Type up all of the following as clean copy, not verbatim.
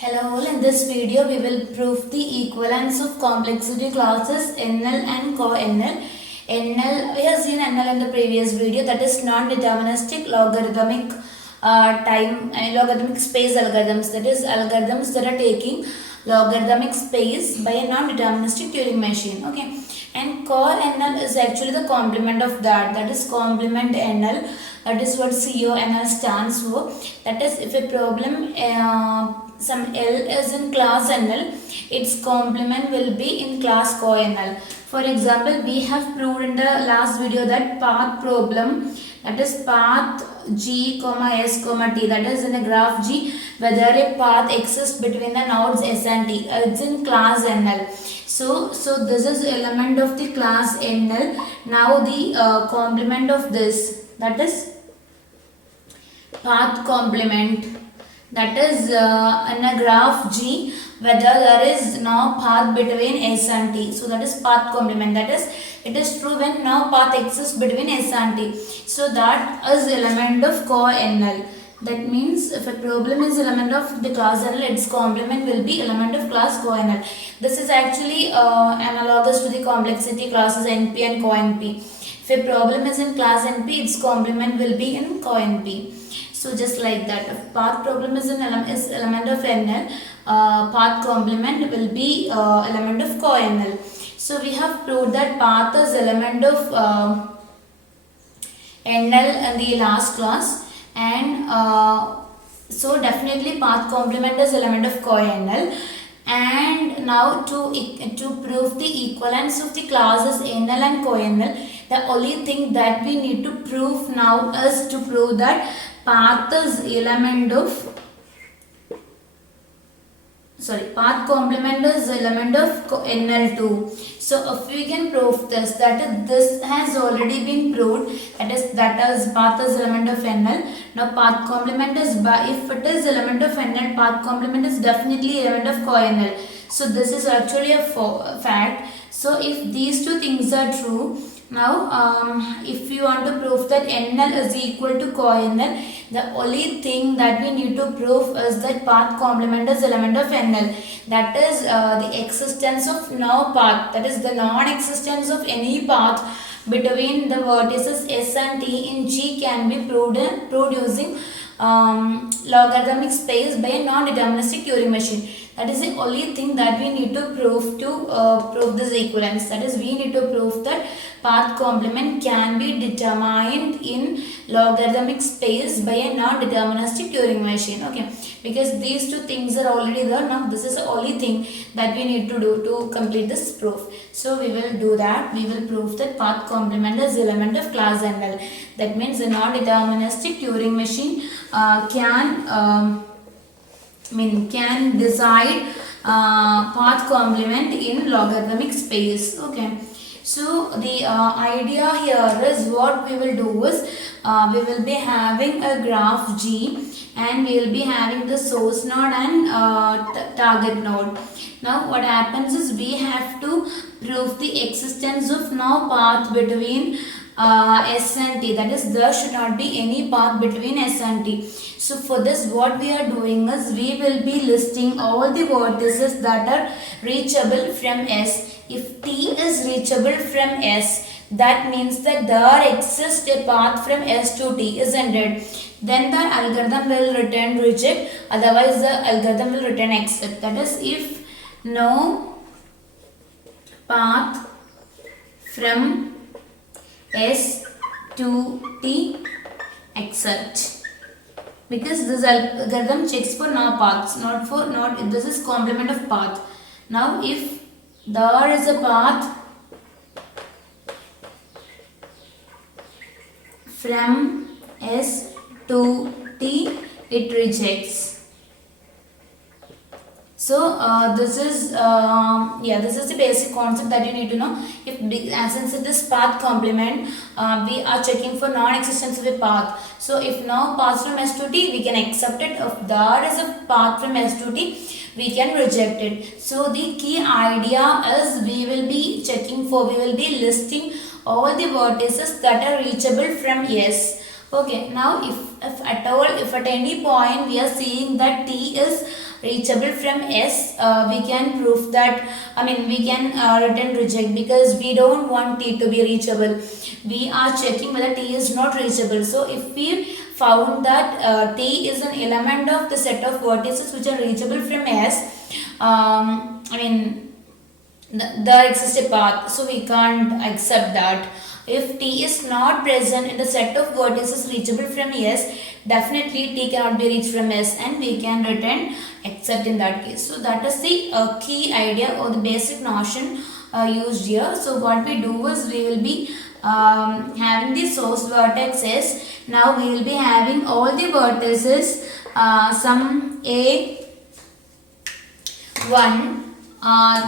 Hello all, in this video we will prove the equivalence of complexity classes NL and CoNL. NL, we have seen NL in the previous video, that is non-deterministic logarithmic logarithmic space algorithms, that is algorithms that are taking logarithmic space by a non-deterministic Turing machine. Okay, and CoNL is actually the complement of that is complement NL. That is what CoNL stands for. That is, if a problem some L is in class NL, its complement will be in class CoNL. For example, we have proved in the last video that path problem, that is path G, S, T, that is in a graph G, whether a path exists between the nodes S and T, it's in class NL. So this is element of the class NL. Now the complement of this, that is path complement, that is in a graph G whether there is no path between S and T. So that is path complement, that is it is true when no path exists between S and T. So that is element of CoNL. That means if a problem is element of the class NL, its complement will be element of class CoNL. This is actually analogous to the complexity classes NP and CoNP. If a problem is in class NP, its complement will be in CoNP. So just like that, if path problem is an element of NL, path complement will be element of CoNL. So we have proved that path is element of NL in the last class, and so definitely path complement is element of CoNL. And now to prove the equivalence of the classes NL and CoNL, the only thing that we need to prove now is to prove that path is element of path complement is element of NL2. So if we can prove this, that is, this has already been proved, that is path is element of NL. Now path complement is, if it is element of NL, path complement is definitely element of CoNL. So this is actually a fact. So if these two things are true, now if you want to prove that NL is equal to CoNL, the only thing that we need to prove is that path complement is element of NL. That is the existence of no path, that is the non-existence of any path between the vertices S and T in G can be proved using logarithmic space by a non-deterministic Turing machine. That is the only thing that we need to prove to prove this equivalence. That is, we need to prove that path complement can be determined in logarithmic space by a non-deterministic Turing machine. Okay, because these two things are already there. Now this is the only thing that we need to do to complete this proof. So we will do that. We will prove that path complement is element of class NL. That means a non-deterministic Turing machine can decide path complement in logarithmic space. Okay, so the idea here is, what we will do is we will be having a graph G, and we will be having the source node and target node. Now what happens is, we have to prove the existence of no path between S and T, that is there should not be any path between S and T. So for this, what we are doing is, we will be listing all the vertices that are reachable from S. If T is reachable from S, that means that there exists a path from S to T, isn't it? Then the algorithm will return reject, otherwise the algorithm will return accept. That is, if no path from S to T, accept. Because this algorithm checks for no paths, this is complement of path. Now if there is a path from S to T, it rejects. So this is the basic concept that you need to know. Since it is path complement, we are checking for non-existence of a path. So if no path from S to T, we can accept it. If there is a path from S to T, we can reject it. So the key idea is, we will be listing all the vertices that are reachable from S. Okay, now if at any point we are seeing that T is reachable from S, we can prove that, we can return reject, because we don't want T to be reachable. We are checking whether T is not reachable. So if we found that T is an element of the set of vertices which are reachable from S, there exists a path, so we can't accept that. If T is not present in the set of vertices reachable from S, definitely T cannot be reached from S, and we can return except in that case. So that is the key idea or the basic notion used here. So what we do is we will be having the source vertex S. Now we will be having all the vertices, some A1.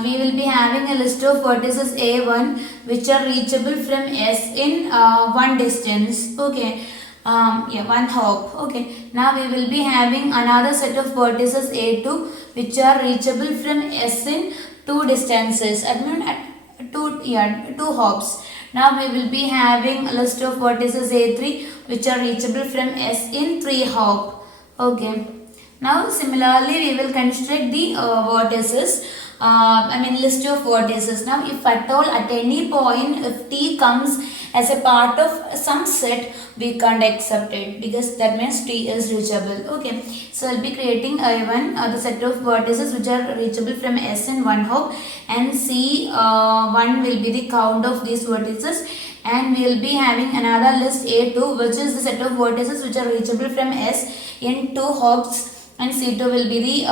We will be having a list of vertices A1 which are reachable from S in one distance. Okay. One hop. Okay. Now we will be having another set of vertices A2 which are reachable from S in two distances. Two hops. Now we will be having a list of vertices A3 which are reachable from S in three hop. Okay. Now similarly we will construct the vertices. List of vertices. Now if at all at any point if T comes as a part of some set, we can't accept it, because that means T is reachable. Okay, so I'll be creating the set of vertices which are reachable from S in one hop, and C1 will be the count of these vertices, and we will be having another list A2 which is the set of vertices which are reachable from S in two hops, and C2 will be the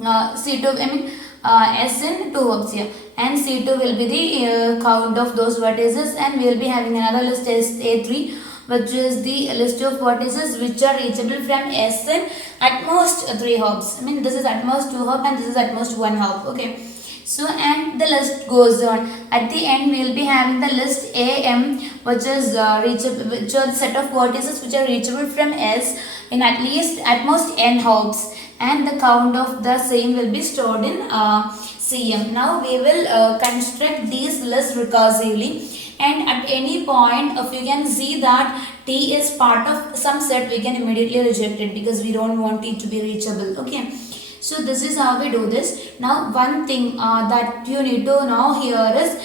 C2 S in two hops here, and C2 will be the count of those vertices, and we will be having another list as A3 which is the list of vertices which are reachable from S in at most three hops. This is at most two hop and this is at most one hop. Okay, so and the list goes on. At the end we will be having the list AM which is reachable, which are the set of vertices which are reachable from S in at most n hops, and the count of the same will be stored in CM. Now we will construct these lists recursively, and at any point if you can see that T is part of some set, we can immediately reject it because we don't want T to be reachable. Okay, so this is how we do this. Now one thing that you need to know here is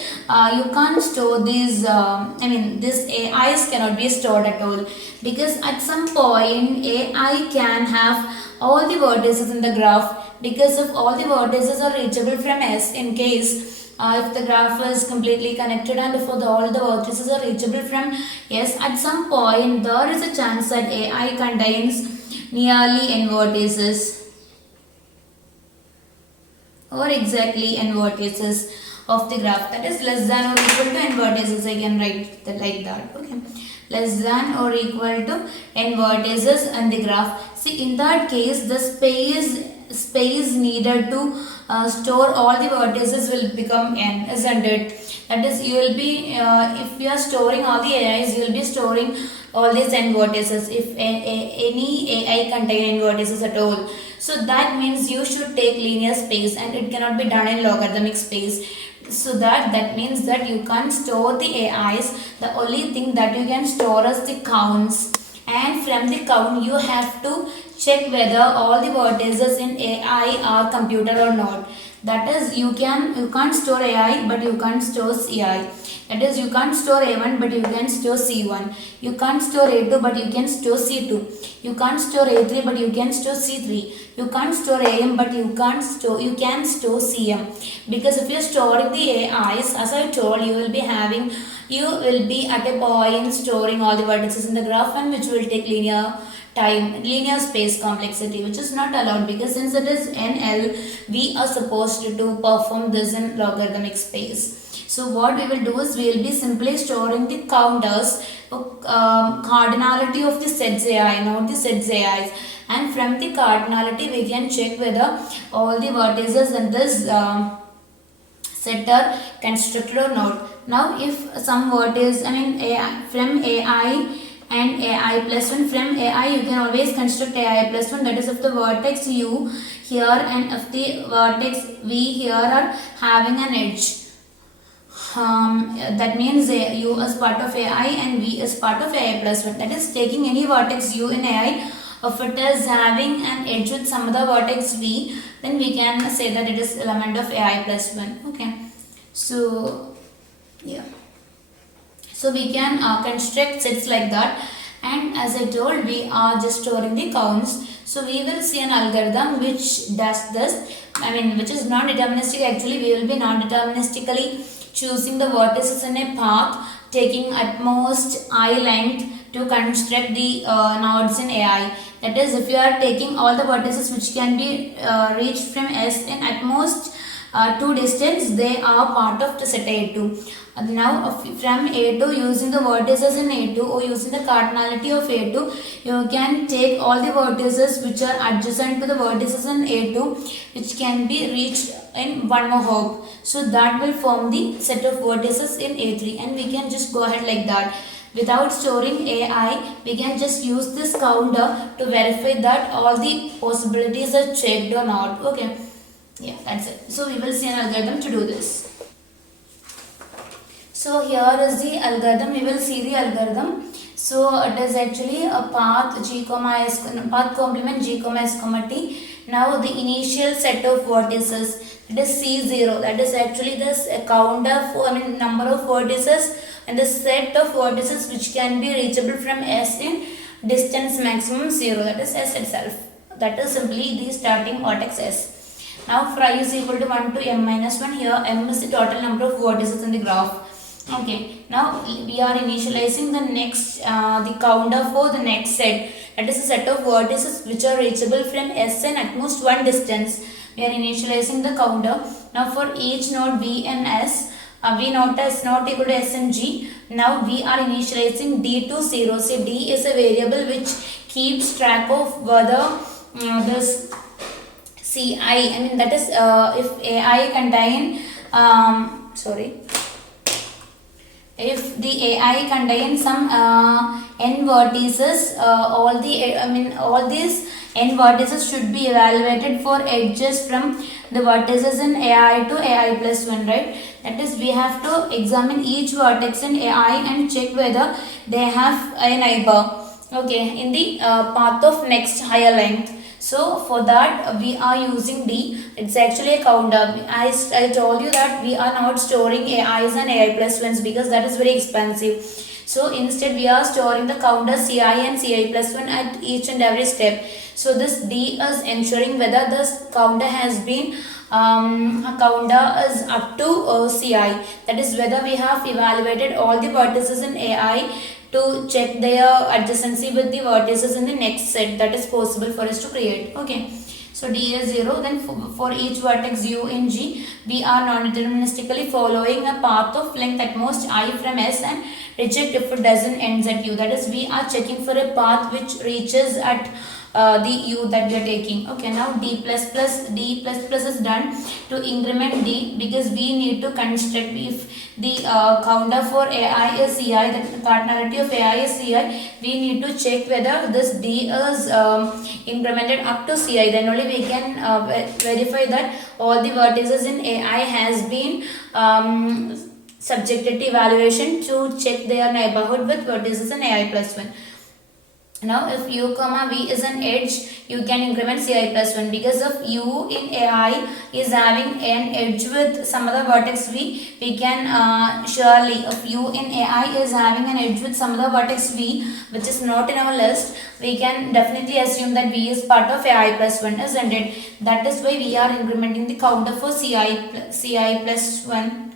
you can't store these, this AIs cannot be stored at all, because at some point AI can have all the vertices in the graph, because if all the vertices are reachable from S, in case if the graph is completely connected and if all the vertices are reachable from S, at some point there is a chance that AI contains nearly n vertices or exactly n vertices of the graph, that is less than or equal to n vertices. I can write that like that. Okay, less than or equal to n vertices in the graph. See, in that case the space needed to store all the vertices will become n, isn't it? That is, you will be if you are storing all the AIs, you will be storing all these n vertices if any AI contain n vertices at all. So that means you should take linear space, and it cannot be done in logarithmic space. So that means that you can't store the AIs. The only thing that you can store is the counts, and from the count you have to check whether all the vertices in AI are computed or not. That is, you can't store AI but you can't store CI. That is, you can't store A1 but you can store C1. You can't store A2 but you can store C2. You can't store A3 but you can store C3. You can't store AM but you can store CM. Because if you are storing the AIs, as I told, you will be at a point storing all the vertices in the graph, and which will take linear space complexity, which is not allowed, because since it is NL, we are supposed to perform this in logarithmic space. So what we will do is we will be simply storing the counters, cardinality of the sets AI, not the sets AIs, and from the cardinality we can check whether all the vertices in this set are constructed or not. Now if some vertices, from AI and AI plus 1, from AI you can always construct AI plus 1, that is if the vertex U here and if the vertex V here are having an edge. That means U is part of AI and V is part of AI plus 1. That is, taking any vertex U in AI, if it is having an edge with some other vertex v, then we can say that it is element of ai plus 1. Okay, so yeah, so we can construct sets like that. And as I told, we are just storing the counts. So we will see an algorithm which does this. Which is non-deterministic. Actually, we will be non-deterministically choosing the vertices in a path, taking at most I length to construct the nodes in AI. That is, if you are taking all the vertices which can be reached from S in at most 2 distance, they are part of the set A2. Now from A2, using the vertices in A2 or using the cardinality of A2, you can take all the vertices which are adjacent to the vertices in A2 which can be reached in one more hop. So that will form the set of vertices in A3, and we can just go ahead like that. Without storing AI, we can just use this counter to verify that all the possibilities are checked or not. Okay, yeah, that's it. So we will see an algorithm to do this. So here is the algorithm. We will see the algorithm. So it is actually a path g comma s, path complement g comma s comma t. Now the initial set of vertices, it is c0. That is actually this counter for number of vertices and the set of vertices which can be reachable from s in distance maximum 0. That is s itself. That is simply the starting vertex s. Now for I is equal to 1 to m minus 1. Here m is the total number of vertices in the graph. Okay, now we are initializing the next the counter for the next set. That is a set of vertices which are reachable from S and at most one distance. We are initializing the counter. Now for each node V and S, V naught is not equal to S and G. Now we are initializing D to 0. So D is a variable which keeps track of whether this Ci, that is if AI contain if the AI contains some n vertices, all these n vertices should be evaluated for edges from the vertices in AI to AI plus 1, right? That is, we have to examine each vertex in AI and check whether they have a neighbor, okay, in the path of next higher length. So for that we are using D. It's actually a counter. I told you that we are not storing AIs and AI plus 1s because that is very expensive. So instead we are storing the counter Ci and Ci plus 1 at each and every step. So this D is ensuring whether this counter has been counter is up to Ci. That is whether we have evaluated all the vertices in AI to check their adjacency with the vertices in the next set that is possible for us to create. Okay, so D is 0. Then for each vertex U in G, we are non-deterministically following a path of length at most I from S and reject if it doesn't ends at U. That is, we are checking for a path which reaches at the U that we are taking. Okay, now D++ is done to increment D because we need to construct if the counter for AI is Ci, the cardinality of AI is Ci, we need to check whether this D is incremented up to Ci. Then only we can verify that all the vertices in AI has been subjected to evaluation to check their neighborhood with vertices in AI plus 1. Now if U comma V is an edge, you can increment Ci plus 1 because of U in AI is having an edge with some other vertex V. We can surely, if U in AI is having an edge with some other vertex V which is not in our list, we can definitely assume that V is part of AI plus 1, isn't it? That is why we are incrementing the counter for Ci plus 1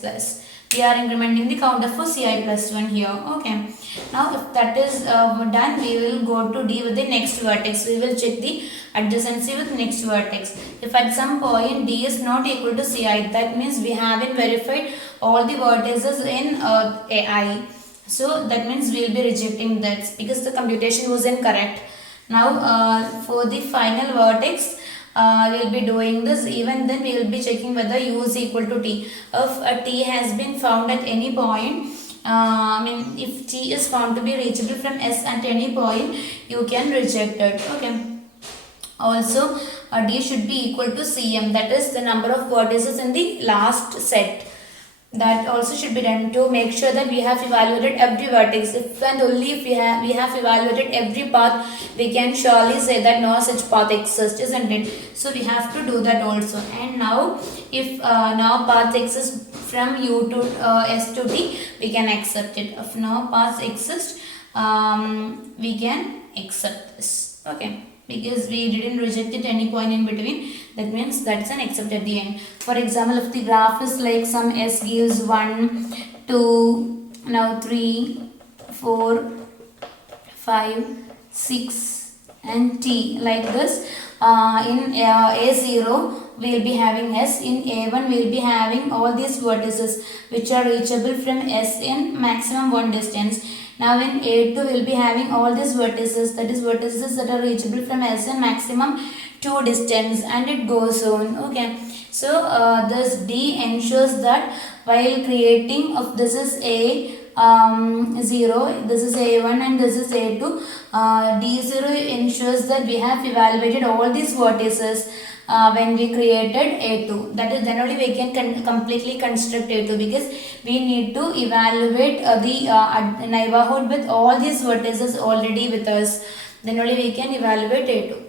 plus. We are incrementing the counter for Ci plus 1 here. Okay. Now if that is done, we will go to D with the next vertex. We will check the adjacency with next vertex. If at some point D is not equal to Ci, that means we haven't verified all the vertices in AI. So that means we will be rejecting that because the computation was incorrect. Now for the final vertex, we will be doing this. Even then we will be checking whether U is equal to T. If a T has been found at any point, if T is found to be reachable from S at any point, you can reject it. Okay. Also D should be equal to Cm, that is the number of vertices in the last set. that also should be done to make sure that we have evaluated every vertex. If and only if we have evaluated every path, we can surely say that no such path exists, isn't it? So we have to do that also. And now if now path exists from U to S to T, we can accept it. If no paths exist, we can accept this. Okay, because we didn't reject it any point in between, that means that's an accept at the end. For example, if the graph is like some S gives 1 2 now 3 4 5 6 and T like this, in A0 we will be having S, in A1 we will be having all these vertices which are reachable from S in maximum one distance. Now in A2 we will be having all these vertices, that is vertices that are reachable from S in maximum 2 distance, and it goes on. Okay, so this D ensures that while creating of this is A0, this is A1 and this is A2, D0 ensures that we have evaluated all these vertices when we created A2. That is, then only we can completely construct A2, because we need to evaluate the neighborhood with all these vertices already with us. Then only we can evaluate A2.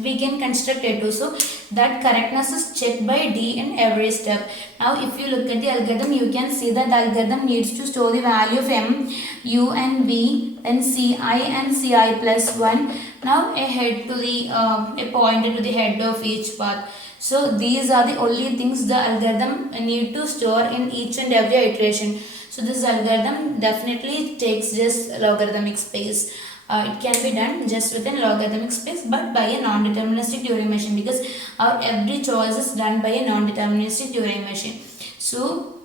We can construct A2. So that correctness is checked by D in every step. Now if you look at the algorithm, you can see that the algorithm needs to store the value of M, U and V, then Ci and Ci plus 1. Now a head to the a pointer to the head of each path. So these are the only things the algorithm need to store in each and every iteration. So this algorithm definitely takes just logarithmic space. It can be done just within logarithmic space, but by a non-deterministic Turing machine, because our every choice is done by a non-deterministic Turing machine. So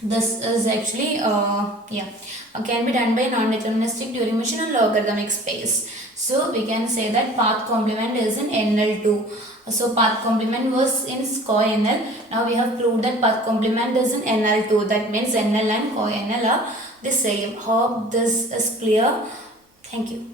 this is actually can be done by non-deterministic Turing machine on logarithmic space. So we can say that path complement is in NL2. So path complement was in CoNL. Now we have proved that path complement is in NL2. That means NL and CoNL are the same. Hope this is clear. Thank you.